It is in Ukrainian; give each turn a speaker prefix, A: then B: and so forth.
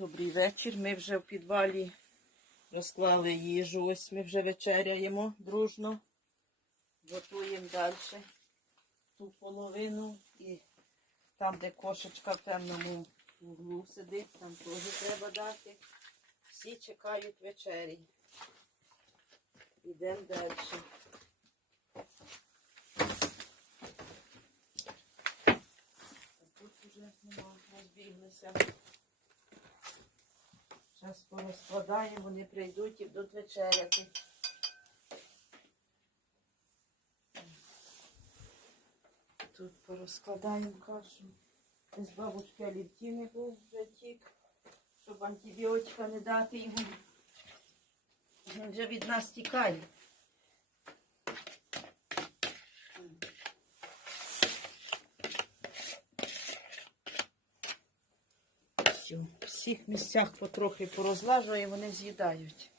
A: Добрий вечір. Ми вже в підвалі розклали їжу. Ось ми вже вечеряємо дружно. Готуємо далі ту половину. І там, де кошечка в темному углу сидить, там теж треба дати. Всі чекають вечері. Йдемо далі. Тут вже розбіглися. Зараз порозкладаємо, вони прийдуть і будуть вечеряти. Тут порозкладаємо кашу. З бабушки Алівтіни був вже тік, щоб антибіотика не дати йому. Він вже від нас тікає. квітів. В всіх місцях потрохи порозлажу і вони з'їдають.